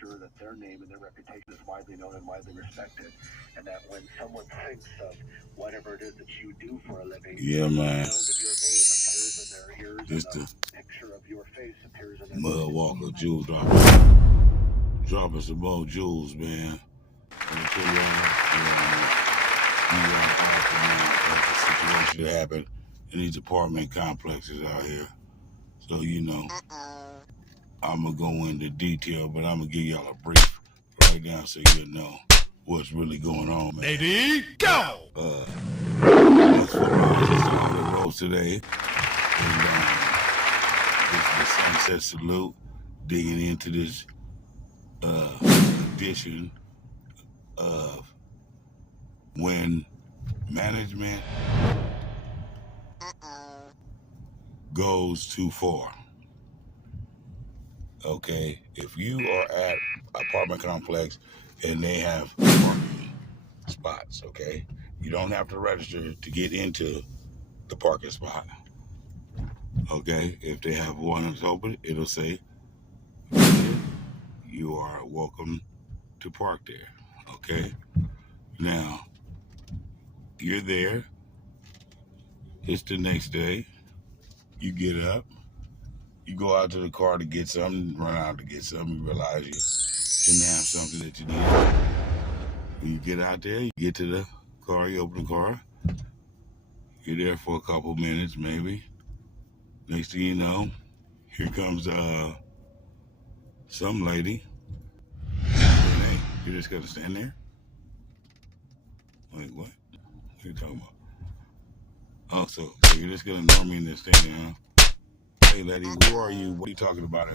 sure that their name and their reputation is widely known and widely respected, and that when someone thinks of whatever it is that you do for a living, yeah, man, sound of your name appears in their ears, it's and the a picture of your face appears in their Mud mind. Walker Jewel dropping some more jewels, man. I'm tell you, the situation that happened in these apartment complexes out here. So, I'm going to go into detail, but I'm going to give y'all a brief right now so you know what's really going on, man. Lady, go! Next 4 hours is on the road today. And this is the Sunset Salute, digging into this edition of when management goes too far. Okay, if you are at apartment complex and they have parking spots, okay, you don't have to register to get into the parking spot. Okay, if they have one that's open, it'll say you are welcome to park there. Okay, now you're there. It's the next day. You get up. You go out to the car to get something, run out to get something, you realize you didn't have something that you needed. When you get out there, you get to the car, you open the car, you're there for a couple minutes maybe. Next thing you know, here comes some lady. Saying, hey, you're just gonna stand there? Like, what? What are you talking about? Oh, so you're just gonna ignore me and just stand there, huh? Hey lady, who are you? What are you talking about?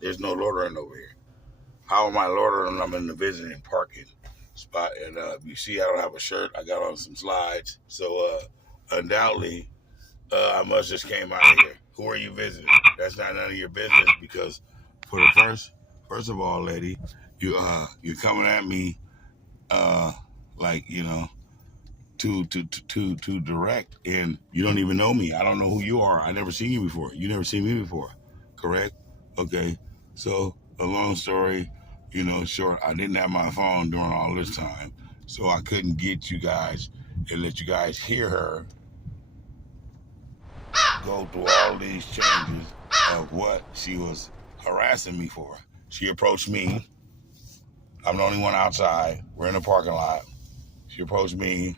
There's no loitering over here. How am I loitering? I'm in the visiting parking spot, and you see I don't have a shirt. I got on some slides, so undoubtedly I must just came out of here. Who are you visiting? That's not none of your business, because for the first of all, lady, you're coming at me like to direct, and you don't even know me. I don't know who you are. I never seen you before. You never seen me before, correct? Okay, so a long story, short. I didn't have my phone during all this time, so I couldn't get you guys and let you guys hear her go through all these changes of what she was harassing me for. She approached me. I'm the only one outside. We're in the parking lot. She approached me,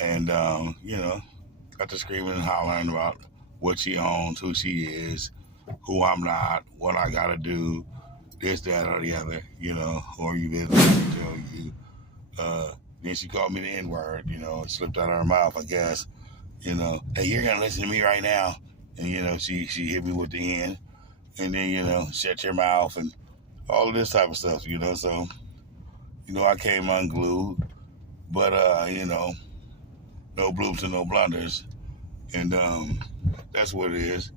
and got to screaming and hollering about what she owns, who she is, who I'm not, what I gotta do, this, that, or the other, or you been tell you. Then she called me the N-word, it slipped out of her mouth, I guess. Hey, you're gonna listen to me right now. And she hit me with the N, and then shut your mouth and all of this type of stuff, so I came unglued, but no bloops and no blunders. And that's what it is.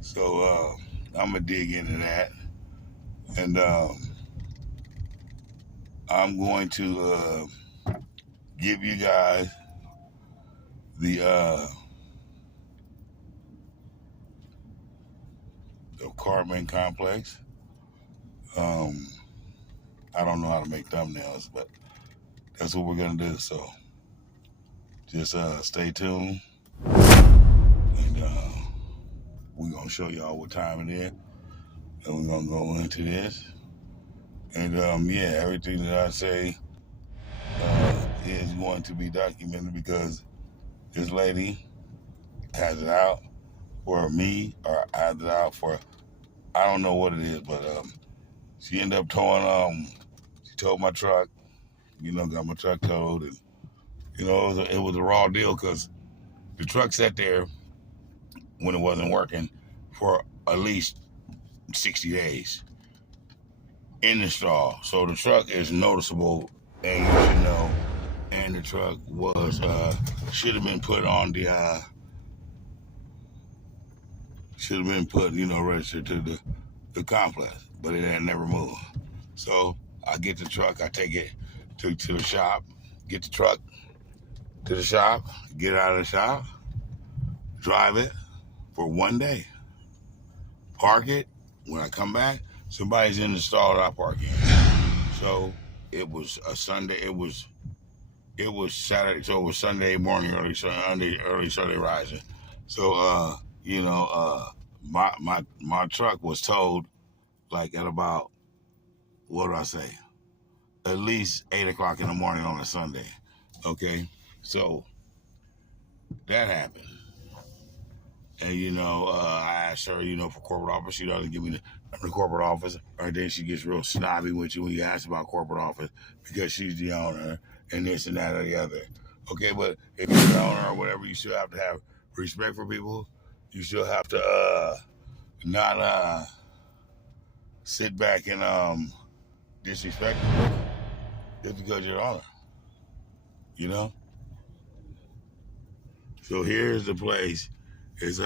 So I'm gonna dig into that, and I'm going to give you guys the apartment complex. I don't know how to make thumbnails, but that's what we're gonna do. So just stay tuned, and we're gonna show y'all what time it is, and we're gonna go into this. And everything that I say is going to be documented, because this lady has it out for me, or has it out for, I don't know what it is, but she ended up towing, she towed my truck, got my truck towed, and it was a raw deal, because the truck sat there when it wasn't working for at least 60 days in the stall. So the truck is noticeable, and you should know. And the truck was should have been put on the registered to the complex, but it had never moved. So I get the truck, I take it to the shop, get the truck to the shop, get out of the shop, drive it for one day. park it. When I come back, somebody's in the stall that I park in. So it was a Sunday. It was Saturday. So it was Sunday morning, early Sunday rising. So my truck was towed like at about, what do I say? At least 8 o'clock in the morning on a Sunday. Okay, so that happened. And, I asked her, for corporate office. She doesn't give me the corporate office. Or then she gets real snobby with you when you ask about corporate office because she's the owner and this and that or the other. Okay, but if you're the owner or whatever, you still have to have respect for people. You still have to not sit back and disrespect people just because you're the owner. So here's the place. It's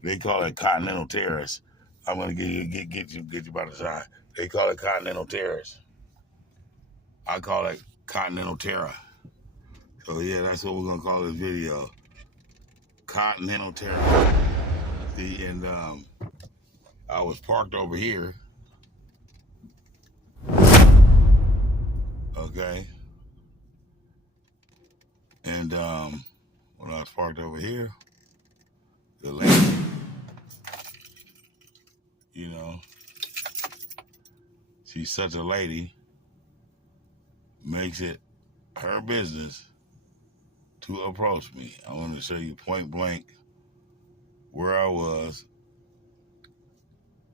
they call it Continental Terrace. I'm gonna get you by the side. They call it Continental Terrace. I call it Continental Terra. So yeah, that's what we're gonna call this video. Continental Terra. See, and I was parked over here. Okay. And when I was parked over here, the lady, she's such a lady, makes it her business to approach me. I want to show you point blank where I was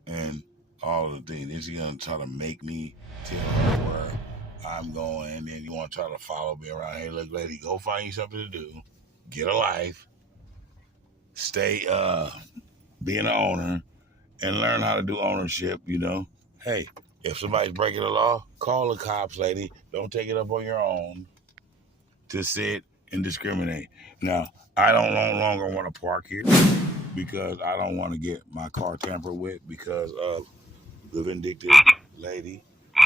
and all of the things. Then she's going to try to make me tell her where I'm going. And then you want to try to follow me around. Hey, look, lady, go find you something to do. Get a life. Stay being an owner and learn how to do ownership, Hey, if somebody's breaking the law, call the cops, lady. Don't take it up on your own to sit and discriminate. Now, I don't no longer want to park here because I don't want to get my car tampered with because of the vindictive lady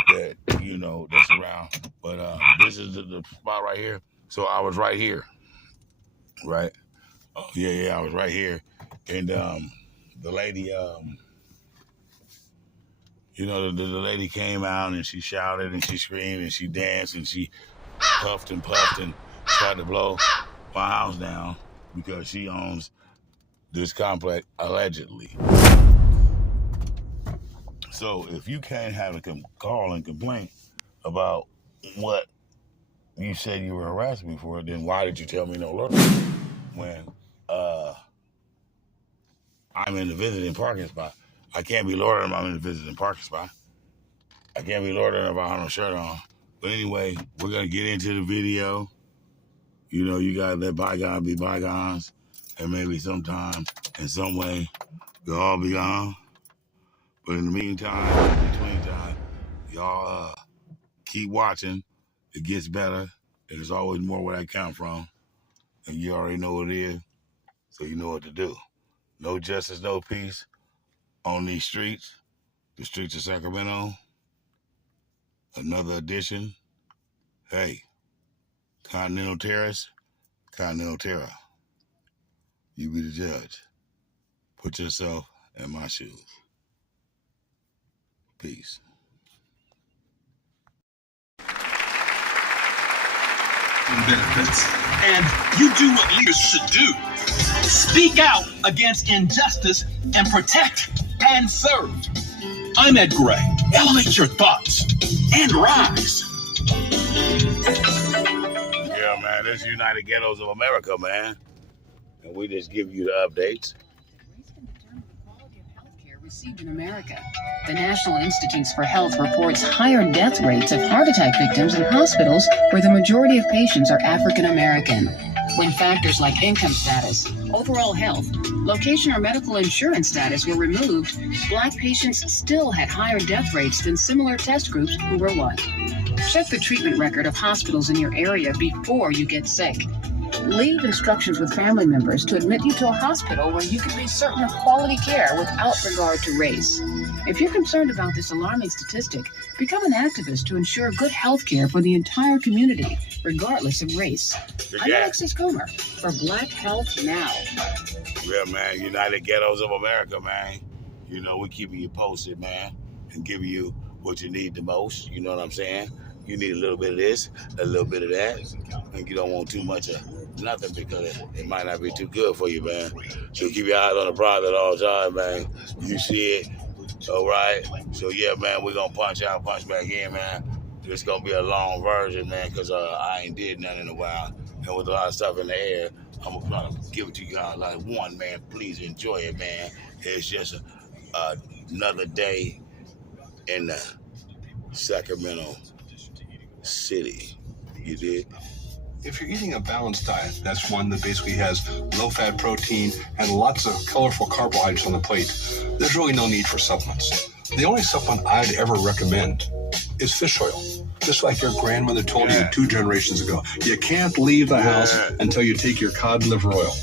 that, that's around. But this is the spot right here. So I was right here, right? Oh, yeah, I was right here. And the lady, the lady came out and she shouted and she screamed and she danced and she puffed and puffed and tried to blow my house down because she owns this complex, allegedly. So if you can't have a call and complaint about what you said you were harassing me for, then why did you tell me no alert when I'm in the visiting parking spot? I can't be loitering if I'm in the visiting parking spot. I can't be loitering if I have no shirt on. But anyway, we're going to get into the video. You got to let bygones be bygones. And maybe sometime, in some way, they'll all be gone. But in the meantime, in between time, y'all keep watching. It gets better. There's always more where that come from. And you already know what it is. So you know what to do. No justice, no peace on these streets. The streets of Sacramento. Another edition. Hey, Continental Terrace, Continental Terra. You be the judge. Put yourself in my shoes. Peace. Benefits. And you do what leaders should do. Speak out against injustice and protect and serve. I'm Ed Gray. Elevate your thoughts and rise. Yeah, man, this is United Ghettos of America, man. And we just give you the updates. Received in America. The National Institutes for Health reports higher death rates of heart attack victims in hospitals where the majority of patients are African American. When factors like income status, overall health, location, or medical insurance status were removed, Black patients still had higher death rates than similar test groups who were white. Check the treatment record of hospitals in your area before you get sick. Leave instructions with family members to admit you to a hospital where you can be certain of quality care without regard to race. If you're concerned about this alarming statistic, become an activist to ensure good health care for the entire community, regardless of race. I'm Alexis Comer for Black Health Now. Yeah, man, United Ghettos of America, man. You know, we keeping you posted, man, and giving you what you need the most. You know what I'm saying? You need a little bit of this, a little bit of that, and you don't want too much of nothing because it might not be too good for you, man. So keep your eyes on the prize at all times, man. You see it, all right? So yeah, man, we're gonna punch out, punch back in, man. It's gonna be a long version, man, because I ain't did nothing in a while, and with a lot of stuff in the air, I'm gonna give it to you guys like one, man. Please enjoy it, man. It's just another day in the Sacramento City. You did? If you're eating a balanced diet, that's one that basically has low-fat protein and lots of colorful carbohydrates on the plate, there's really no need for supplements. The only supplement I'd ever recommend is fish oil. Just like your grandmother told you 2 generations ago. You can't leave the house until you take your cod liver oil.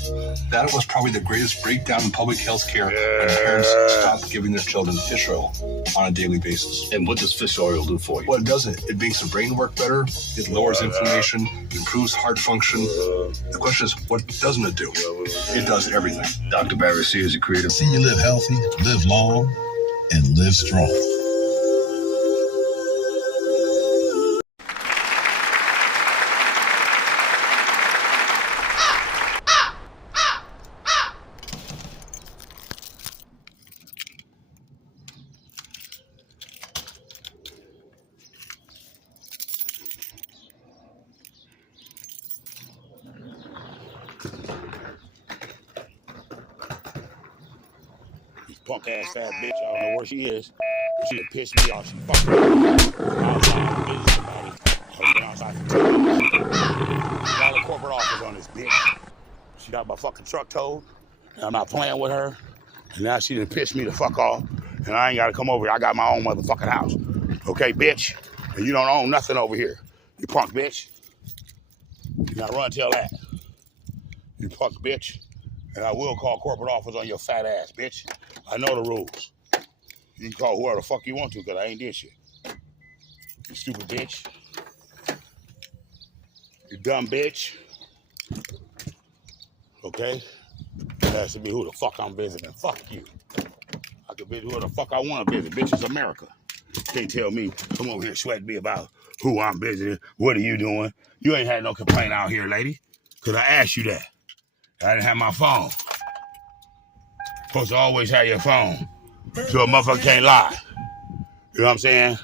That was probably the greatest breakdown in public health care when parents stopped giving their children fish oil on a daily basis. And what does fish oil do for you? Well, it doesn't. It makes the brain work better. It lowers inflammation. It improves heart function. The question is, what doesn't it do? It does everything. Dr. Barry C is a creative. See you live healthy, live long, and live strong. Punk ass fat bitch, I don't know where she is. She done pissed me off. She fucked me outside business somebody. I've been outside for 2 days. Got a corporate office on this bitch. She got my fucking truck towed. And I'm not playing with her. And now she done pissed me the fuck off. And I ain't gotta come over here. I got my own motherfucking house. Okay, bitch? And you don't own nothing over here. You punk bitch. Now run tell that. You punk bitch. And I will call corporate office on your fat ass, bitch. I know the rules. You can call whoever the fuck you want to, because I ain't did shit. You stupid bitch. You dumb bitch. Okay? Asking me who the fuck I'm visiting. Fuck you. I can visit who the fuck I want to visit. Bitch, it's America. Can't tell me, come over here sweating me about who I'm visiting. What are you doing? You ain't had no complaint out here, lady. Because I asked you that. I didn't have my phone. Supposed to always have your phone. So a motherfucker can't lie. You know what I'm saying?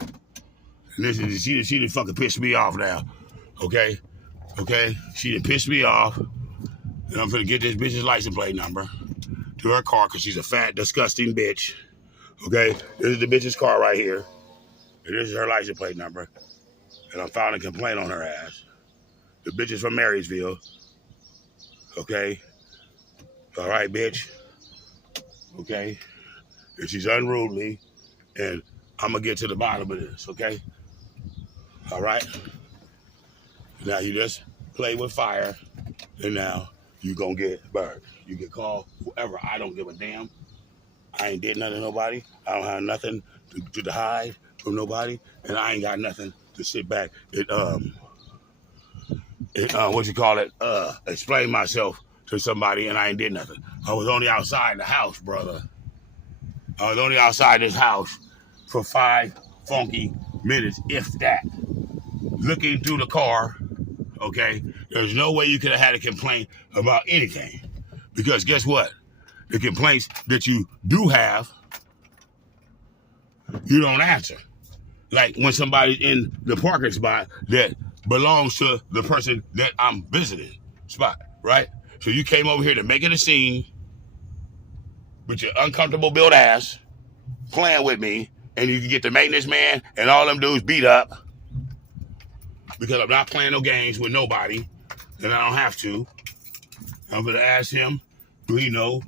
And this is, she done fucking pissed me off now. Okay? Okay? She done pissed me off. And I'm finna get this bitch's license plate number to her car because she's a fat, disgusting bitch. Okay? This is the bitch's car right here. And this is her license plate number. And I'm filing a complaint on her ass. The bitch is from Marysville. Okay? All right, bitch. Okay? And she's unruly. And I'm going to get to the bottom of this, okay? All right? Now you just play with fire. And now you going to get burned. You can call whoever. I don't give a damn. I ain't did nothing to nobody. I don't have nothing to hide from nobody. And I ain't got nothing to sit back and, explain myself to somebody, and I ain't did nothing. I was only outside the house, brother. I was only outside this house for 5 funky minutes, if that. Looking through the car, okay? There's no way you could have had a complaint about anything. Because guess what? The complaints that you do have, you don't answer. Like when somebody's in the parking spot that belongs to the person that I'm visiting spot, right? So you came over here to make it a scene with your uncomfortable built ass, playing with me, and you can get the maintenance man and all them dudes beat up because I'm not playing no games with nobody, and I don't have to. I'm gonna ask him, do he know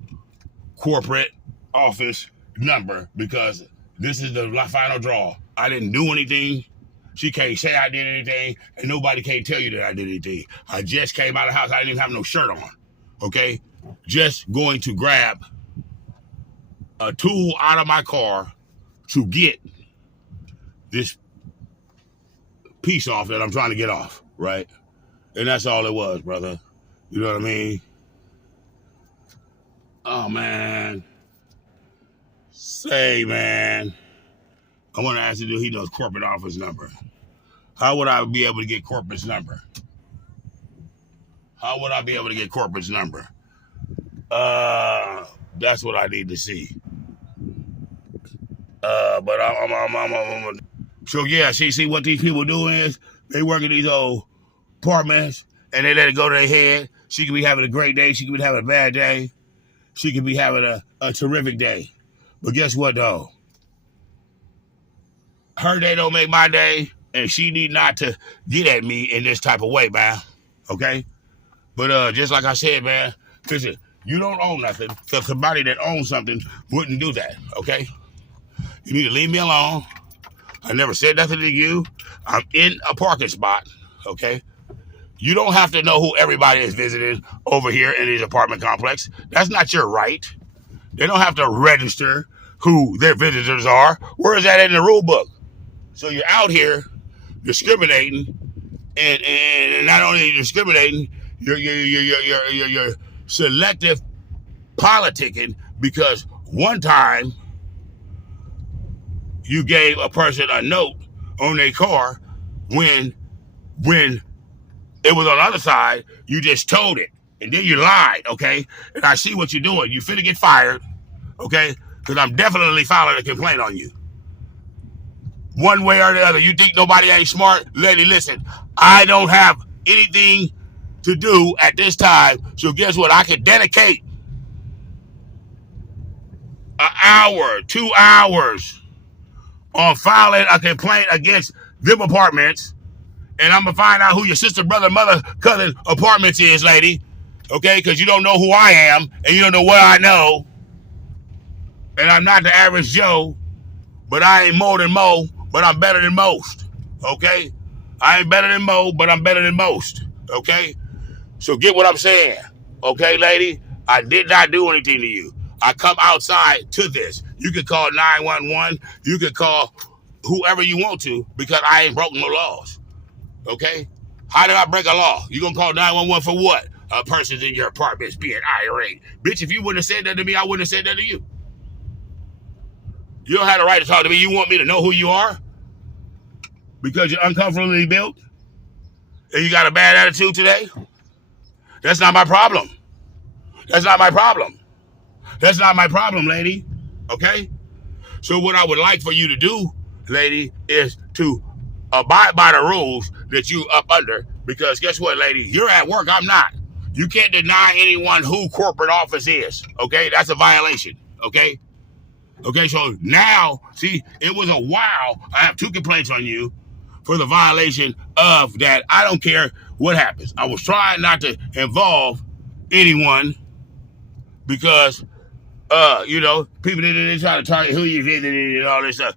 corporate office number, because this is the final draw. I didn't do anything. She can't say I did anything, and nobody can't tell you that I did anything. I just came out of the house. I didn't even have no shirt on, okay? Just going to grab a tool out of my car to get this piece off that I'm trying to get off, right? And that's all it was, brother. You know what I mean? Oh, man. Say, man. I want to ask you, do he knows corporate office number? How would I be able to get corporate's number? How would I be able to get corporate's number? That's what I need to see. But I'm so yeah, see what these people do is they work in these old apartments and they let it go to their head. She could be having a great day. She could be having a bad day. She could be having a terrific day. But guess what, though? Her day don't make my day, and she need not to get at me in this type of way, man. Okay? But just like I said, man, listen, you don't own nothing. So somebody that owns something wouldn't do that, okay? You need to leave me alone. I never said nothing to you. I'm in a parking spot, okay? You don't have to know who everybody is visiting over here in this apartment complex. That's not your right. They don't have to register who their visitors are. Where is that in the rule book? So you're out here discriminating, and not only discriminating, you're selective politicking because one time you gave a person a note on their car when it was on the other side, you just told it. And then you lied, okay? And I see what you're doing. You finna get fired, okay? Because I'm definitely filing a complaint on you. One way or the other. You think nobody ain't smart? Lady, listen, I don't have anything to do at this time. So guess what? I can dedicate an hour, 2 hours on filing a complaint against them apartments. And I'm going to find out who your sister, brother, mother, cousin apartments is, lady. Okay? Because you don't know who I am. And you don't know what I know. And I'm not the average Joe. But I ain't more than Mo. But I'm better than most. Okay? I ain't better than Mo. But I'm better than most. Okay? So get what I'm saying. Okay, lady? I did not do anything to you. I come outside to this. You can call 911. You can call whoever you want to. Because I ain't broken no laws. Okay? How did I break a law? You gonna call 911 for what? A person's in your apartment being irate. Bitch, if you wouldn't have said that to me, I wouldn't have said that to you. You don't have the right to talk to me. You want me to know who you are? Because you're uncomfortably built? And you got a bad attitude today? That's not my problem. That's not my problem. That's not my problem, lady. Okay? So what I would like for you to do, lady, is to abide by the rules that you up under, because guess what, lady? You're at work, I'm not. You can't deny anyone who corporate office is, okay? That's a violation, okay? Okay, so now, see, it was a while. I have 2 complaints on you for the violation of that. I don't care what happens. I was trying not to involve anyone because, people they try to target who you visited and all this stuff.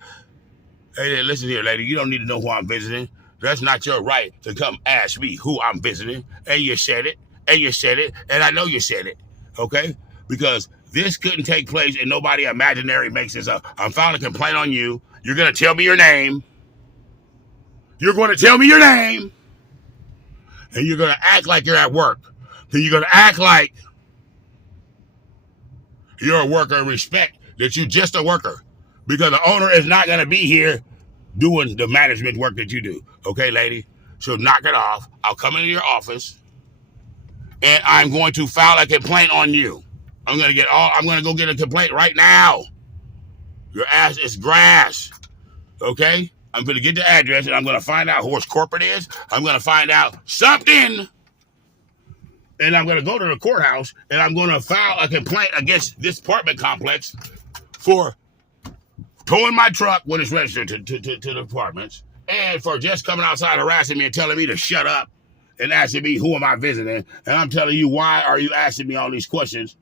Hey, listen here, lady. You don't need to know who I'm visiting. That's not your right to come ask me who I'm visiting. And you said it. And you said it. And I know you said it. Okay? Because this couldn't take place and nobody imaginary makes this up. I'm filing a complaint on you. You're going to tell me your name. You're going to tell me your name. And you're going to act like you're at work. Then you're going to act like you're a worker and respect that you're just a worker. Because the owner is not going to be here doing the management work that you do. Okay, lady? So knock it off. I'll come into your office and I'm going to file a complaint on you. I'm going to go get a complaint right now. Your ass is grass. Okay? I'm going to get the address and I'm going to find out who his corporate is. I'm going to find out something. And I'm going to go to the courthouse and I'm going to file a complaint against this apartment complex for towing my truck when it's registered to the apartments, and for just coming outside harassing me and telling me to shut up and asking me who am I visiting. And I'm telling you, why are you asking me all these questions?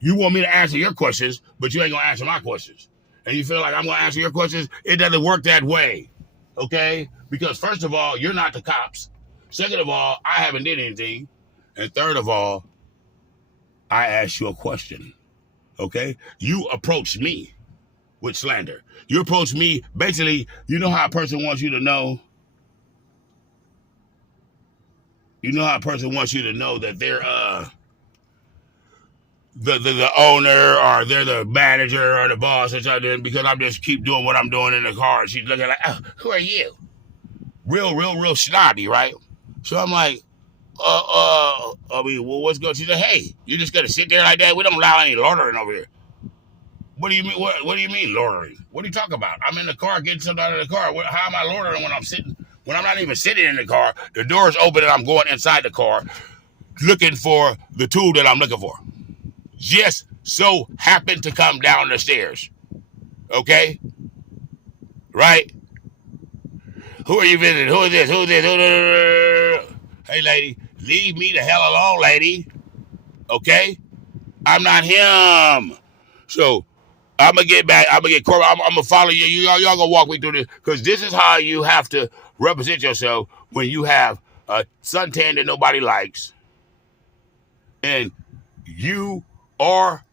You want me to answer your questions, but you ain't going to answer my questions. And you feel like I'm going to answer your questions? It doesn't work that way, okay? Because first of all, you're not the cops. Second of all, I haven't did anything. And third of all, I asked you a question. Okay? You approached me with slander. You approached me, basically, you know how a person wants you to know? You know how a person wants you to know that they're the owner or they're the manager or the boss or something because I'm just keep doing what I'm doing in the car. And she's looking like, oh, who are you? Real snobby, right? So I'm like, well, what's going on? She said, hey, you're just going to sit there like that? We don't allow any loitering over here. What do you mean? What do you mean loitering? What are you talking about? I'm in the car getting something out of the car. How am I loitering when I'm sitting? When I'm not even sitting in the car, the door is open and I'm going inside the car looking for the tool that I'm looking for. Just so happened to come down the stairs. Okay? Right? Who are you visiting? Who is this? Who is this? Hey, lady, leave me the hell alone, lady. Okay? I'm not him. So, I'm going to get back. I'm going to get Corbin. I'm going to follow you. Y'all going to walk me through this. Because this is how you have to represent yourself when you have a suntan that nobody likes. And you are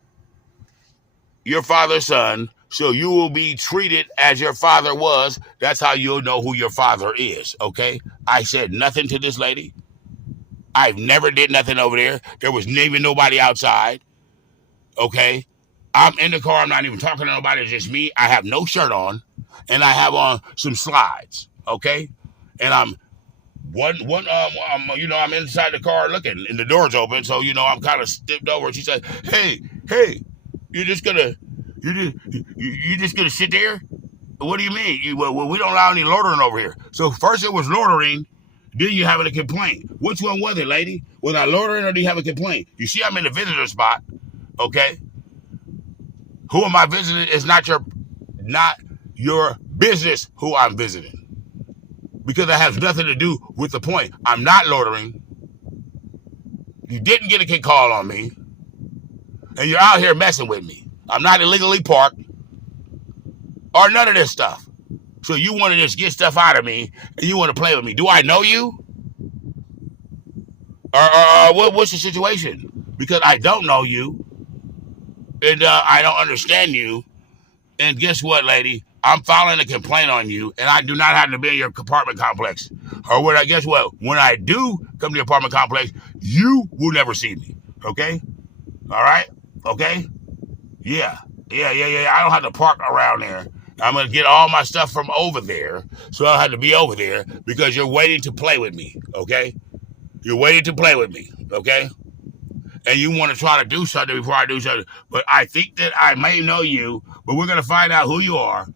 your father's son. So you will be treated as your father was. That's how you'll know who your father is. Okay? I said nothing to this lady. I've never did nothing over there. There was even nobody outside. Okay? I'm in the car. I'm not even talking to nobody. It's just me. I have no shirt on, and I have on some slides. Okay, and I'm I'm inside the car looking, and the door's open. So I'm kind of stepped over. She said, "Hey, you're just gonna sit there? What do you mean? Well, we don't allow any loitering over here. So first it was loitering." Then you having a complaint. Which one was it, lady? Was I loitering or do you have a complaint? You see, I'm in the visitor spot. Okay. Who am I visiting? It's not your business who I'm visiting. Because that has nothing to do with the point. I'm not loitering. You didn't get a call on me. And you're out here messing with me. I'm not illegally parked. Or none of this stuff. So you want to just get stuff out of me and you want to play with me. Do I know you? Or what's the situation? Because I don't know you. And I don't understand you. And guess what, lady? I'm filing a complaint on you, and I do not have to be in your apartment complex. Or guess what? When I do come to your apartment complex, you will never see me. Okay? All right? Okay? Yeah. I don't have to park around there. I'm going to get all my stuff from over there, so I don't have to be over there because you're waiting to play with me. Okay? You're waiting to play with me. Okay? And you want to try to do something before I do something. But I think that I may know you, but we're going to find out who you are.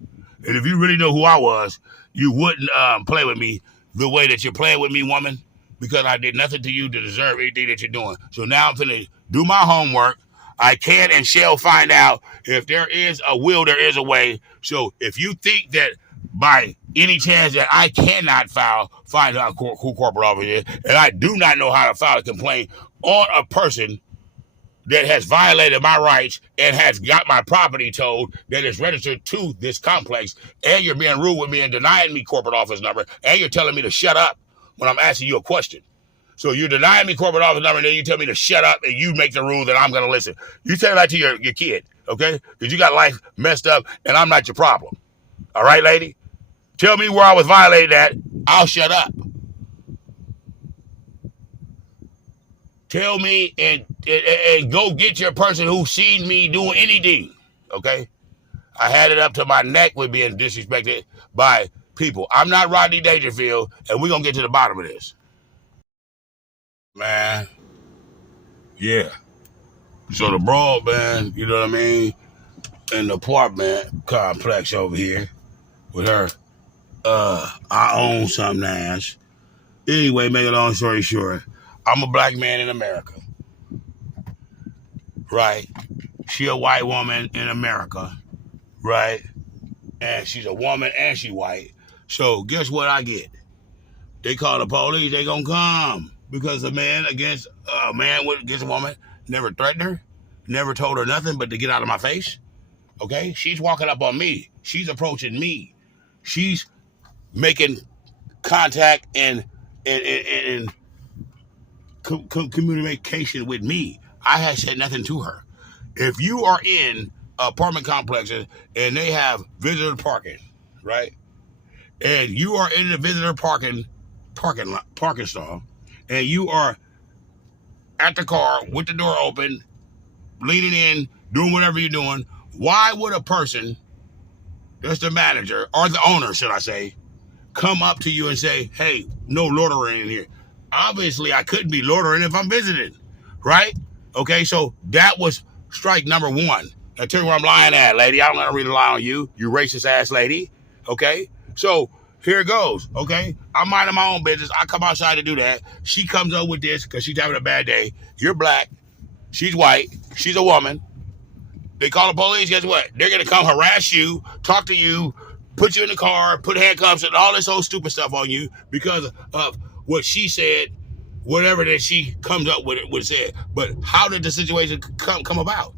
And if you really know who I was, you wouldn't play with me the way that you're playing with me, woman, because I did nothing to you to deserve anything that you're doing. So now I'm going to do my homework. I can and shall find out if there is a will, there is a way. So if you think that by any chance that I cannot find out who corporate officer is, and I do not know how to file a complaint on a person that has violated my rights and has got my property towed that is registered to this complex, and you're being rude with me and denying me corporate office number, and you're telling me to shut up when I'm asking you a question. So you're denying me corporate office number, and then you tell me to shut up, and you make the rule that I'm going to listen. You tell that to your kid, okay? Because you got life messed up, and I'm not your problem. All right, lady? Tell me where I was violated at. I'll shut up. Tell me and go get your person who's seen me doing anything, okay? I had it up to my neck with being disrespected by people. I'm not Rodney Dangerfield, and we're going to get to the bottom of this. Man, yeah. So the broadband, you know what I mean, in the apartment complex over here with her, I own some Nash. Anyway, make a long story short, I'm a black man in America. Right? She a white woman in America. Right? And she's a woman and she white. So guess what I get? They call the police, they gonna come. Because a man against a woman never threatened her, never told her nothing but to get out of my face. Okay? She's walking up on me. She's approaching me. She's making contact and communication with me. I had said nothing to her. if you are in apartment complexes and they have visitor parking, right? And you are in the visitor parking stall, and you are at the car with the door open, leaning in, doing whatever you're doing, why would a person that's the manager, or the owner, should I say, come up to you and say, hey, no loitering in here? Obviously, I couldn't be loitering if I'm visiting, right? Okay, so that was strike number one. Now tell me where I'm lying at, lady. I don't gotta rely on you, you racist ass lady. Okay, so here it goes. Okay, I'm minding my own business. I come outside to do that. She comes up with this because she's having a bad day. You're black. She's white. She's a woman. They call the police. Guess what? They're gonna come harass you, talk to you, put you in the car, put handcuffs and all this old stupid stuff on you because of what she said, whatever that she comes up with it said. But how did the situation come about?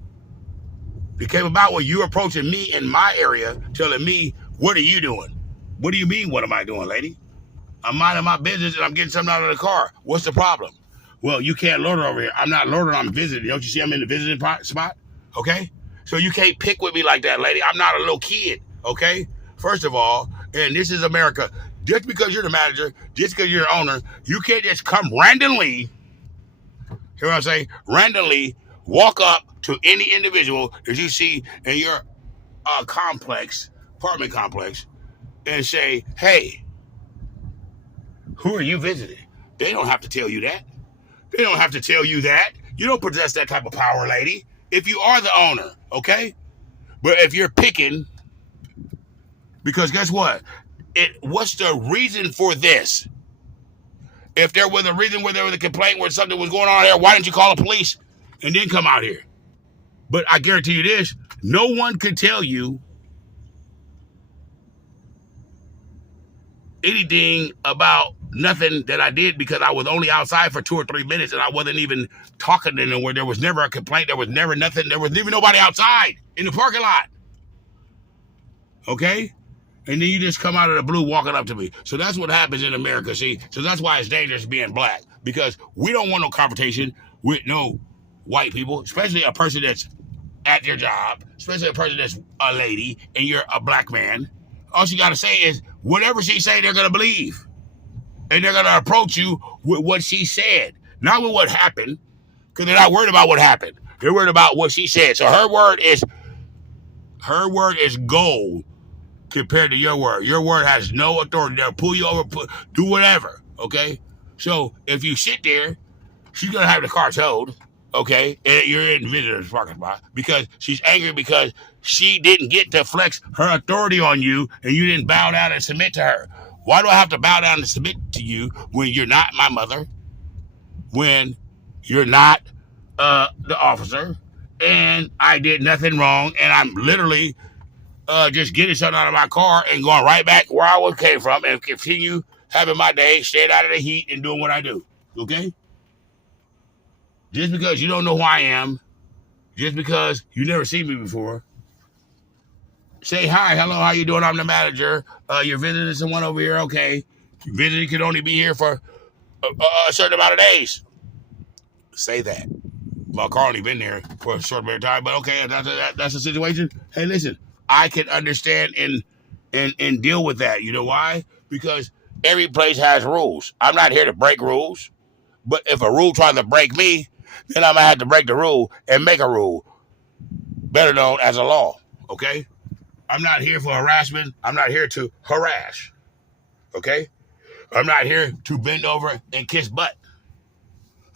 It came about when you approaching me in my area, telling me, what are you doing? What do you mean, what am I doing, lady? I'm minding my business and I'm getting something out of the car. What's the problem? Well, you can't loiter over here. I'm not loitering, I'm visiting. Don't you see I'm in the visiting spot? Okay? So you can't pick with me like that, lady. I'm not a little kid, okay? First of all, and this is America, just because you're the manager, just because you're the owner, you can't just come randomly, hear what I'm saying? Randomly walk up to any individual that you see in your apartment complex, and say, hey, who are you visiting? They don't have to tell you that. They don't have to tell you that. You don't possess that type of power, lady, if you are the owner, okay? But if you're picking, because guess what? What's the reason for this? If there was a reason where there was a complaint where something was going on here, why didn't you call the police and then come out here? But I guarantee you this, no one could tell you anything about nothing that I did because I was only outside for 2 or 3 minutes and I wasn't even talking to them, where there was never a complaint, there was never nothing, there was even nobody outside in the parking lot. Okay? And then you just come out of the blue walking up to me. So that's what happens in America, see? So that's why it's dangerous being black, because we don't want no confrontation with no white people, especially a person that's at your job, especially a person that's a lady and you're a black man. All she got to say is whatever she say, they're going to believe. And they're going to approach you with what she said, not with what happened, because they're not worried about what happened. They're worried about what she said. So her word is gold compared to your word. Your word has no authority. They'll pull you over, do whatever, okay? So if you sit there, she's going to have the car towed, okay? And you're in visitor's parking spot because she's angry because she didn't get to flex her authority on you and you didn't bow down and submit to her. Why do I have to bow down and submit to you when you're not my mother, when you're not the officer, and I did nothing wrong, and I'm literally just getting something out of my car and going right back where I came from and continue having my day, staying out of the heat and doing what I do, okay? Just because you don't know who I am, just because you never seen me before, say hi, hello, how you doing? I'm the manager. You're visiting someone over here, okay? Visiting can only be here for a certain amount of days. Say that. My car only been there for a short period of time, but okay, that's the situation. Hey, listen, I can understand and deal with that. You know why? Because every place has rules. I'm not here to break rules, but if a rule tries to break me, then I'm gonna have to break the rule and make a rule, better known as a law. Okay? I'm not here for harassment. I'm not here to harass. Okay? I'm not here to bend over and kiss butt.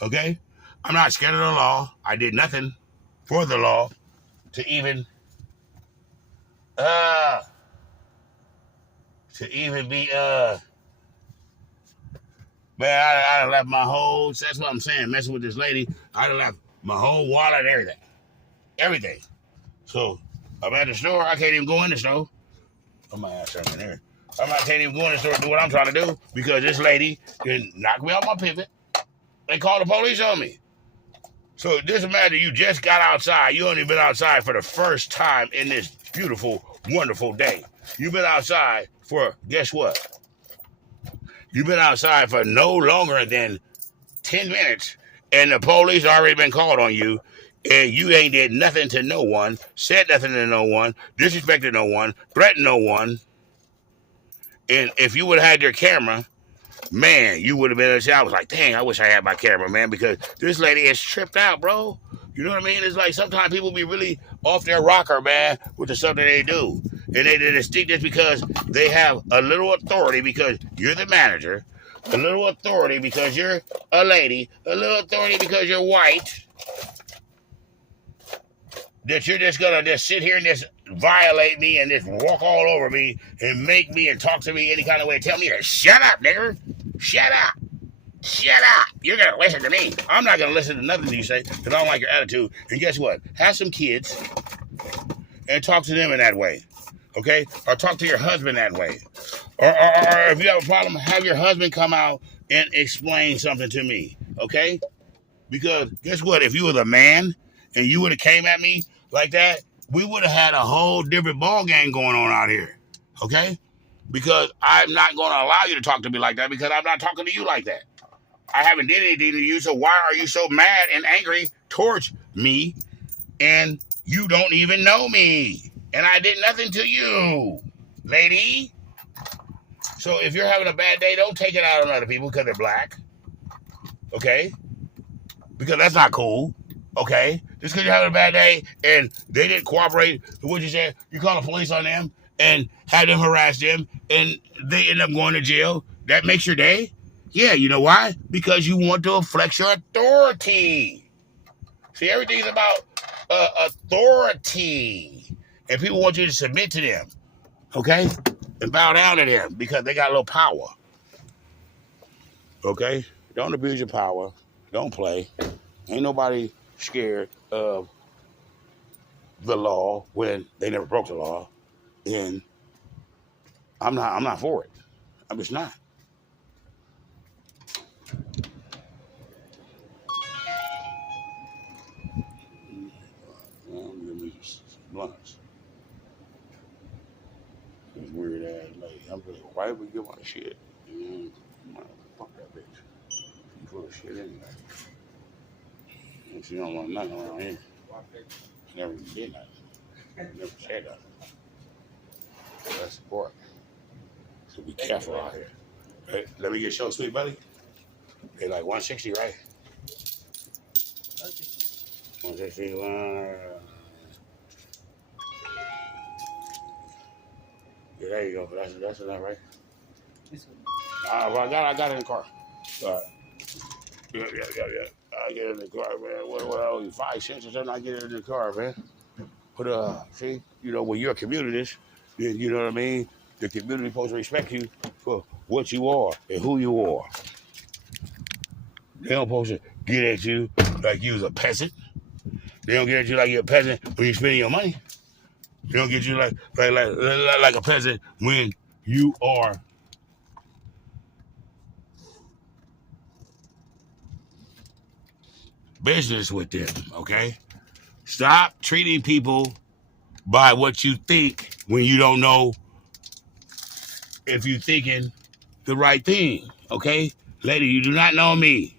Okay? I'm not scared of the law. I did nothing for the law to even be man, I left my whole, that's what I'm saying, messing with this lady, I left my whole wallet and everything. Everything. So I'm at the store, I can't even go in the store. I might have something in there. Can't even go in the store and do what I'm trying to do because this lady can knock me off my pivot and call the police on me. So this matter, you just got outside. You only been outside for the first time in this beautiful, wonderful day. You've been outside for, guess what? You've been outside for no longer than 10 minutes, and the police already been called on you, and you ain't did nothing to no one, said nothing to no one, disrespected no one, threatened no one. And if you would have had your camera, man, you would have been in the shower. I was like, dang, I wish I had my camera, man, because this lady is tripped out, bro. You know what I mean? It's like sometimes people be really off their rocker, man, with the stuff that they do. And they just think just because they have a little authority because you're the manager, a little authority because you're a lady, a little authority because you're white, that you're just going to just sit here and just violate me and just walk all over me and make me and talk to me any kind of way. Tell me to shut up, nigger. Shut up. Shut up. You're going to listen to me. I'm not going to listen to nothing you say because I don't like your attitude. And guess what? Have some kids and talk to them in that way. Okay? Or talk to your husband that way. Or if you have a problem, have your husband come out and explain something to me. Okay? Because guess what? If you were the man and you would have came at me like that, we would have had a whole different ball game going on out here. Okay? Because I'm not going to allow you to talk to me like that because I'm not talking to you like that. I haven't did anything to you, so why are you so mad and angry towards me and you don't even know me? And I did nothing to you, lady. So if you're having a bad day, don't take it out on other people because they're black. Okay? Because that's not cool. Okay? Just because you're having a bad day and they didn't cooperate with what you said, you call the police on them and have them harass them and they end up going to jail. That makes your day? Yeah, you know why? Because you want to flex your authority. See, everything's about authority. And people want you to submit to them. Okay? And bow down to them because they got a little power. Okay? Don't abuse your power. Don't play. Ain't nobody scared of the law when they never broke the law. And I'm not for it. I'm just not. Give me some blunts. This weird ass lady. I'm like, why would we give her shit? Fuck that bitch. She's full of shit anyway. And she don't want nothing around here. She never even did nothing. Never said nothing. So that's important. So be careful out here. Hey, let me get your sweet buddy. They like 160, right? 160. Yeah, there you go. That's enough, right? Well, I got it in the car. All right. Yeah. I get it in the car, man. What owe you 5 cents or something? I get it in the car, man. But see, when you're a communist, you know what I mean? The community supposed to respect you for what you are and who you are. They don't supposed to get at you like you was a peasant. They don't get at you like you're a peasant when you're spending your money. They don't get you like a peasant when you are business with them, okay? Stop treating people by what you think when you don't know if you're thinking the right thing, okay? Lady, you do not know me.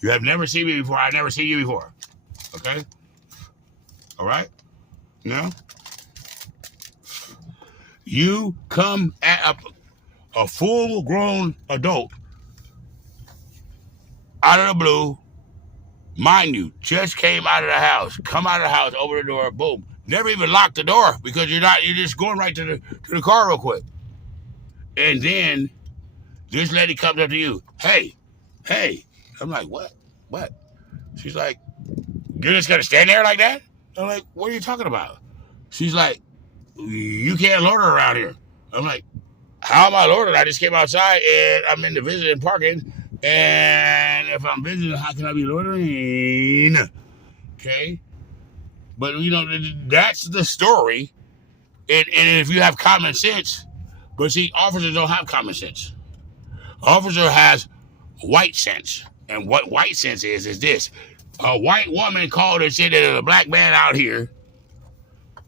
You have never seen me before. I've never seen you before, okay? All right? Now, you come at a full-grown adult out of the blue, mind you, just came out of the house, come out of the house, open the door, boom. Never even locked the door because you're just going right to the car real quick. And then this lady comes up to you, hey. I'm like, what? She's like, you're just going to stand there like that? I'm like, what are you talking about? She's like, you can't loiter around here. I'm like, how am I loitering? I just came outside and I'm in the visiting parking. And if I'm visiting, how can I be loitering? Okay. But, that's the story. And if you have common sense, but see, officers don't have common sense. Officer has white sense. And what white sense is this. A white woman called and said that there's a black man out here.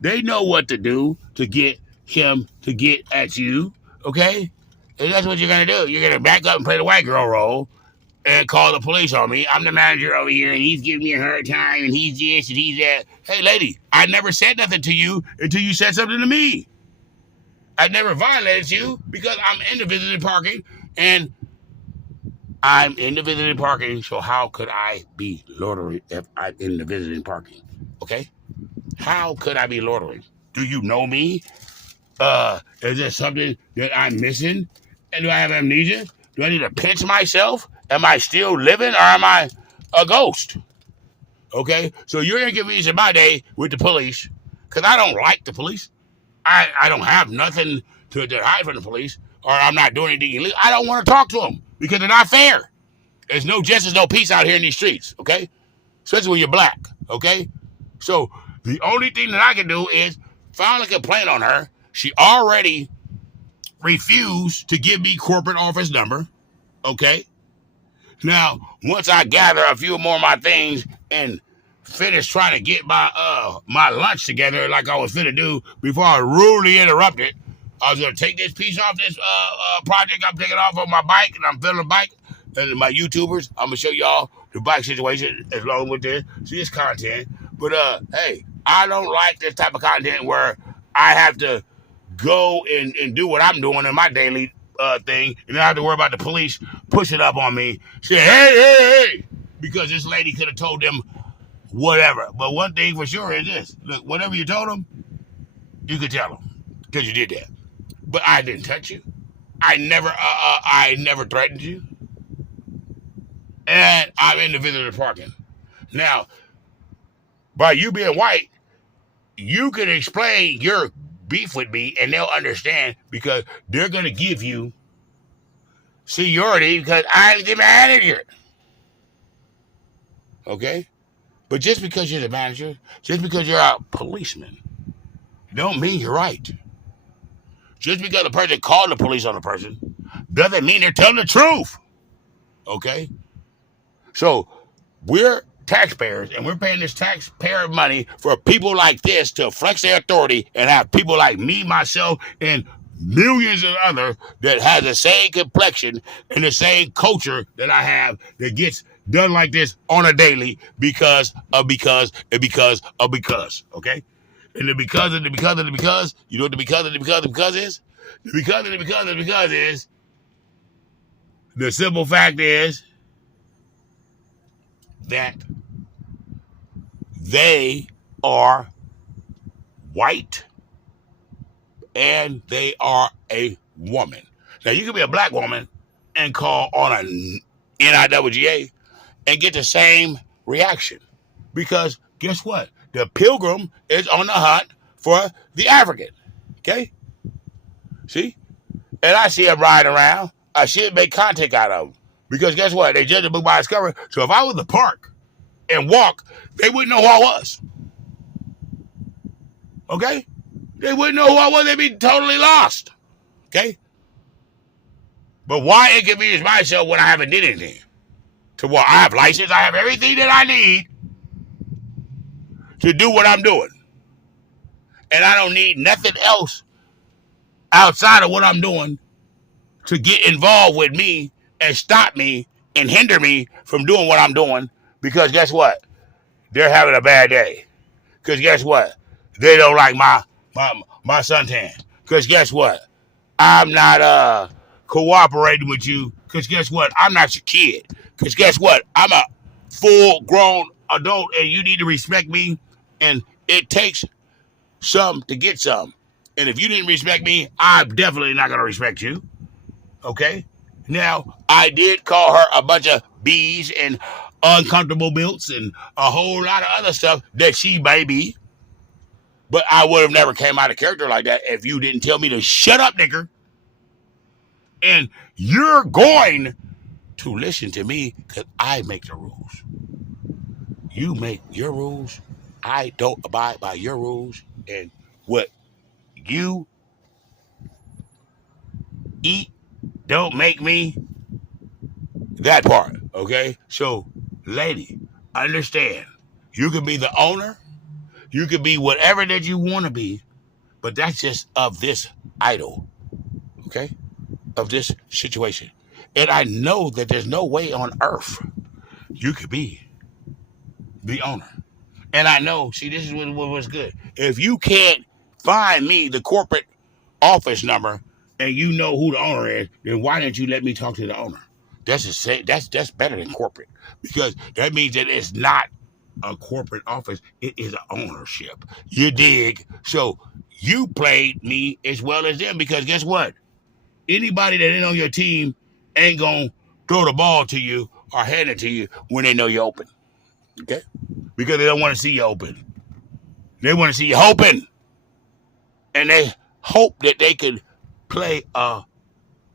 They know what to do to get him to get at you, okay? And that's what you're going to do. You're going to back up and play the white girl role and call the police on me. I'm the manager over here, and he's giving me a hard time, and he's this and he's that. Hey, lady, I never said nothing to you until you said something to me. I never violated you because I'm in the visiting parking, and I'm in the visiting parking, so how could I be loitering if I'm in the visiting parking? Okay? How could I be loitering? Do you know me? Is there something that I'm missing? And do I have amnesia? Do I need to pinch myself? Am I still living or am I a ghost? Okay? So you're inconveniencing my day with the police because I don't like the police. I don't have nothing to hide from the police, or I'm not doing anything illegal. I don't want to talk to them because they're not fair. There's no justice, no peace out here in these streets, okay? Especially when you're black, okay? So the only thing that I can do is file a complaint on her. She already refused to give me corporate office number, okay? Now, once I gather a few more of my things and finish trying to get my lunch together like I was finna do before I rudely interrupted, I was gonna take this piece off this project I'm taking off on my bike, and I'm filming the bike. And my YouTubers, I'm gonna show y'all the bike situation as long with this. See, it's content. But hey, I don't like this type of content where I have to go and do what I'm doing in my daily thing, and then I have to worry about the police pushing up on me, saying, hey, because this lady could have told them whatever. But one thing for sure is this: look, whatever you told them, you could tell them because you did that. But I didn't touch you. I never threatened you. And I'm in the visitor parking. Now, by you being white, you can explain your beef with me and they'll understand because they're going to give you seniority because I'm the manager. Okay? But just because you're the manager, just because you're a policeman, don't mean you're right. Just because a person called the police on a person doesn't mean they're telling the truth. Okay? So we're taxpayers, and we're paying this taxpayer money for people like this to flex their authority and have people like me, myself, and millions of others that have the same complexion and the same culture that I have that gets done like this on a daily because, okay? And the because, you know what the because is? The because is, the simple fact is that they are white and they are a woman. Now, you can be a black woman and call on a NIWGA and get the same reaction. Because guess what? The pilgrim is on the hunt for the African. Okay? See? And I see them riding around. I should make contact out of them. Because guess what? They judge a book by its cover. So if I was to park and walk, they wouldn't know who I was. Okay? They wouldn't know who I was. They'd be totally lost. Okay? But why inconvenience myself when I haven't did anything? To what? I have license. I have everything that I need to do what I'm doing. And I don't need nothing else outside of what I'm doing to get involved with me and stop me and hinder me from doing what I'm doing. Because guess what? They're having a bad day. Because guess what? They don't like my suntan. Because guess what? I'm not cooperating with you. Because guess what? I'm not your kid. Because guess what? I'm a full-grown adult, and you need to respect me. And it takes some to get some. And if you didn't respect me, I'm definitely not going to respect you. Okay? Now, I did call her a bunch of B's and uncomfortable builds and a whole lot of other stuff that she may be. But I would have never came out of character like that if you didn't tell me to shut up, nigger. And you're going to listen to me because I make the rules. You make your rules. I don't abide by your rules. And what you eat don't make me that part, okay? So, lady, understand. You can be the owner. You can be whatever that you want to be. But that's just of this idol, okay? Of this situation. And I know that there's no way on earth you could be the owner. And I know, see, this is what's good. If you can't find me the corporate office number and you know who the owner is, then why didn't you let me talk to the owner? That's better than corporate, because that means that it's not a corporate office, it is an ownership. You dig? So you played me as well as them, because guess what? Anybody that ain't on your team ain't gonna throw the ball to you or hand it to you when they know you're open. Okay? Because they don't want to see you open. They want to see you hoping. And they hope that they can play a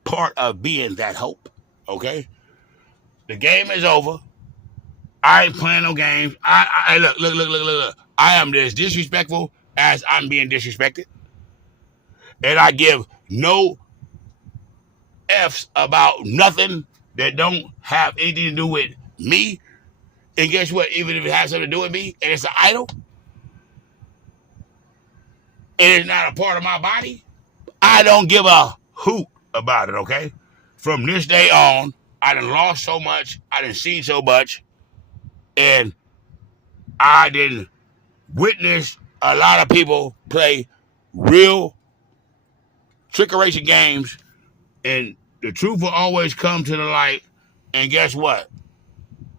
part of being that hope. Okay? The game is over. I ain't playing no games. I look. I am as disrespectful as I'm being disrespected. And I give no F's about nothing that don't have anything to do with me. And guess what? Even if it has something to do with me and it's an idol and it's not a part of my body, I don't give a hoot about it, okay? From this day on, I done lost so much, I done seen so much, and I didn't witness a lot of people play real trickeration games, and the truth will always come to the light. And guess what?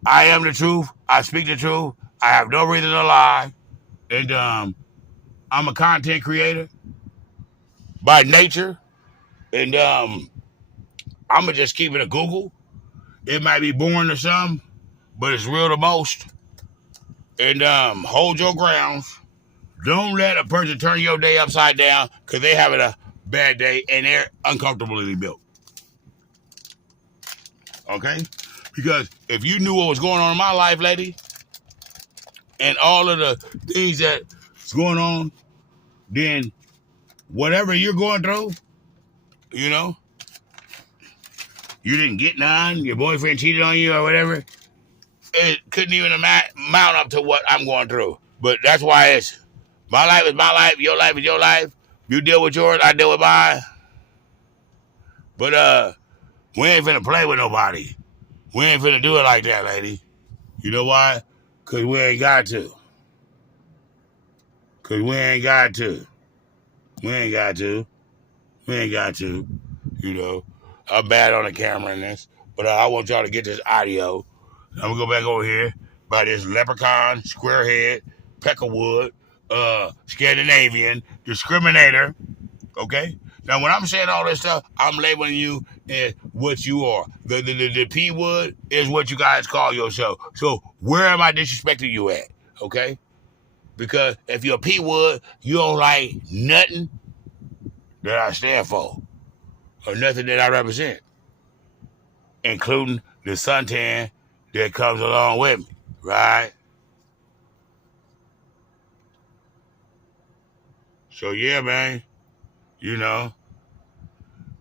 I am the truth. I speak the truth. I have no reason to lie. And I'm a content creator by nature. And I'ma just keep it a Google. It might be boring to some, but it's real to most. And hold your grounds. Don't let a person turn your day upside down because they having a bad day and they're uncomfortably built. Okay? Because if you knew what was going on in my life, lady, and all of the things that's going on, then whatever you're going through, you know, you didn't get none, your boyfriend cheated on you or whatever, it couldn't even mount up to what I'm going through. But that's why it's my life is my life, your life is your life. You deal with yours, I deal with mine. But we ain't finna play with nobody. We ain't finna do it like that, lady. You know why? Because we ain't got to. Because we ain't got to. We ain't got to. We ain't got to. You know, I'm bad on the camera in this, but I want y'all to get this audio. I'm going to go back over here by this leprechaun, squarehead, peckerwood, Scandinavian, discriminator, okay? Now, when I'm saying all this stuff, I'm labeling you as what you are. The P-wood is what you guys call yourself. So where am I disrespecting you at, okay? Because if you're a P-wood, you don't like nothing that I stand for or nothing that I represent, including the suntan that comes along with me, right? So, yeah, man, you know,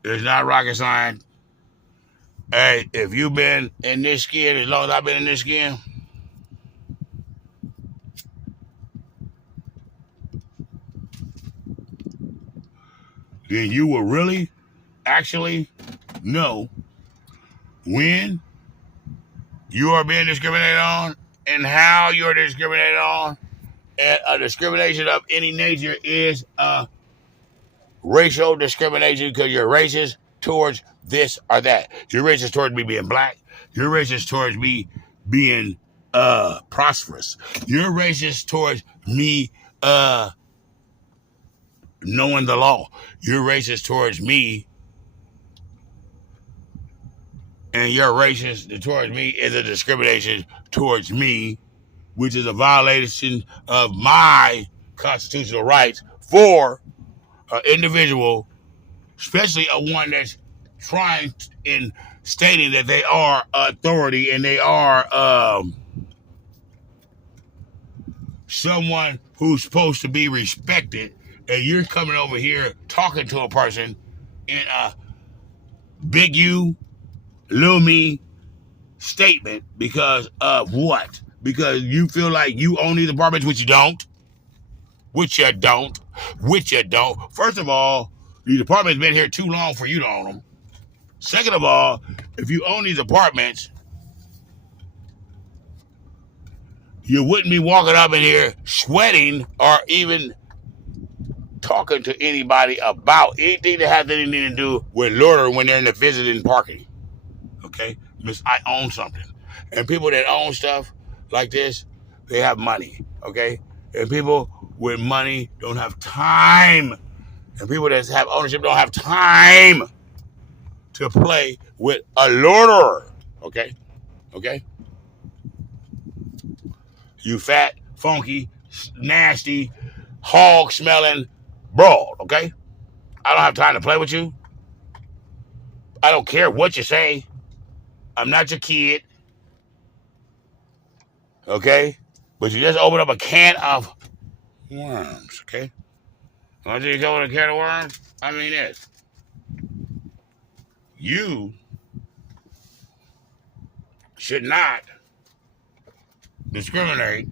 it's not rocket science. Hey, if you've been in this skin as long as I've been in this skin, then you will really actually know when you are being discriminated on and how you're discriminated on. And a discrimination of any nature is a racial discrimination because you're racist towards this or that. You're racist towards me being black. You're racist towards me being prosperous. You're racist towards me knowing the law. You're racist towards me, and your racist towards me is a discrimination towards me, which is a violation of my constitutional rights for an individual, especially a one that's trying in stating that they are authority and they are someone who's supposed to be respected, and you're coming over here talking to a person in a big you, little me statement because of what? Because you feel like you own these apartments, which you don't. Which you don't. First of all, these apartments been here too long for you to own them. Second of all, if you own these apartments, you wouldn't be walking up in here sweating or even talking to anybody about anything that has anything to do with loitering when they're in the visiting parking. Okay? Miss, I own something. And people that own stuff like this, they have money. Okay? And people with money don't have time. And people that have ownership don't have time to play with a loiterer. Okay? Okay? You fat, funky, nasty, hog smelling broad. Okay? I don't have time to play with you. I don't care what you say. I'm not your kid. Okay? But you just open up a can of worms. Okay? Once you open a can of worms, I mean this. You should not discriminate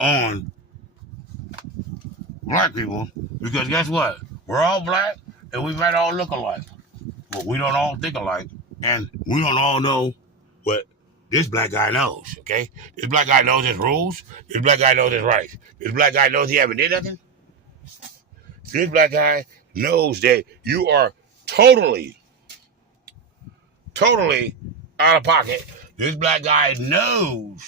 on black people because guess what? We're all black and we might all look alike. But we don't all think alike. And we don't all know what this black guy knows, okay? This black guy knows his rules. This black guy knows his rights. This black guy knows he haven't did nothing. This black guy knows that you are totally out of pocket. This black guy knows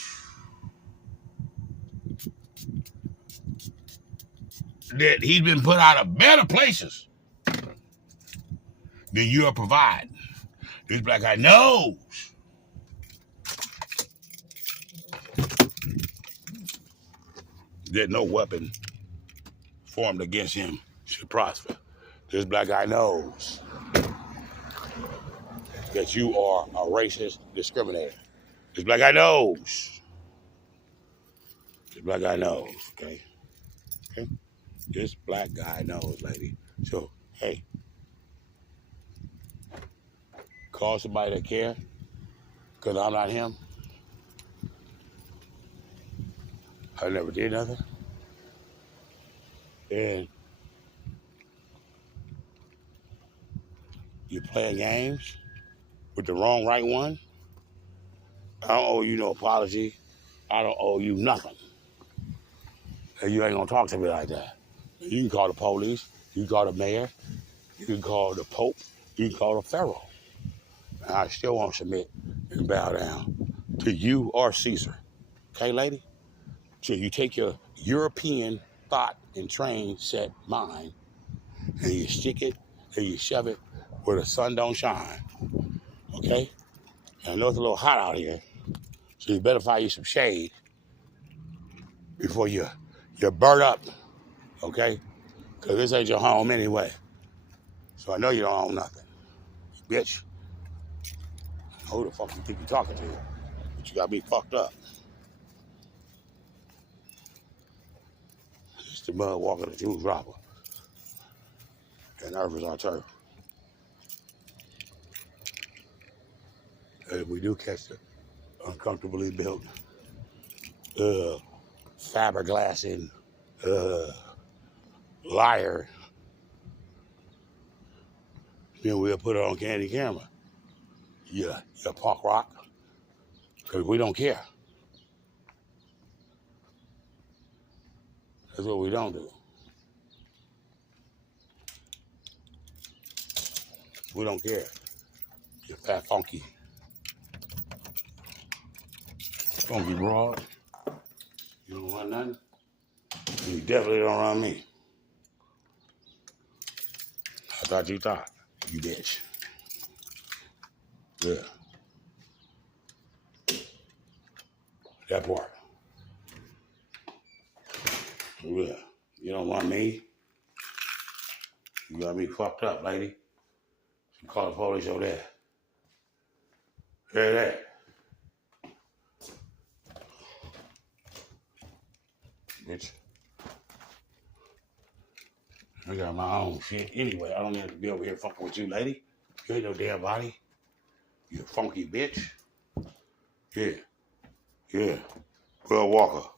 that he's been put out of better places than you are providing. This black guy knows that no weapon formed against him should prosper. This black guy knows that you are a racist discriminator. This black guy knows. This black guy knows, okay? Okay? This black guy knows, lady. So, hey, call somebody that care, because I'm not him. I never did nothing. And you're playing games with the wrong right one. I don't owe you no apology. I don't owe you nothing. And you ain't gonna talk to me like that. You can call the police. You can call the mayor. You can call the Pope. You can call the Pharaoh. And I still won't submit and bow down to you or Caesar. Okay, lady? So you take your European thought and train set mind and you stick it and you shove it where the sun don't shine. Okay? And I know it's a little hot out here, so you better find you some shade before you burn up. Okay? Because this ain't your home anyway. So I know you don't own nothing. Bitch. Who the fuck you think you're talking to? But you got me fucked up. It's the mud walker, the Jew dropper. And earth is our turf. And if we do catch the uncomfortably built, fiberglassing, liar, then we'll put it on candy camera. Yeah, punk rock. Because we don't care. That's what we don't do. We don't care. You're fat, funky broad. You don't want nothing. You definitely don't run me. I thought you thought. You bitch. Yeah. That part. Yeah. You don't want me. You got me fucked up, lady. You call the police over there. Hear that? Bitch. I got my own shit. Anyway, I don't need to be over here fucking with you, lady. You ain't no damn body. You funky bitch. Yeah. Will Walker.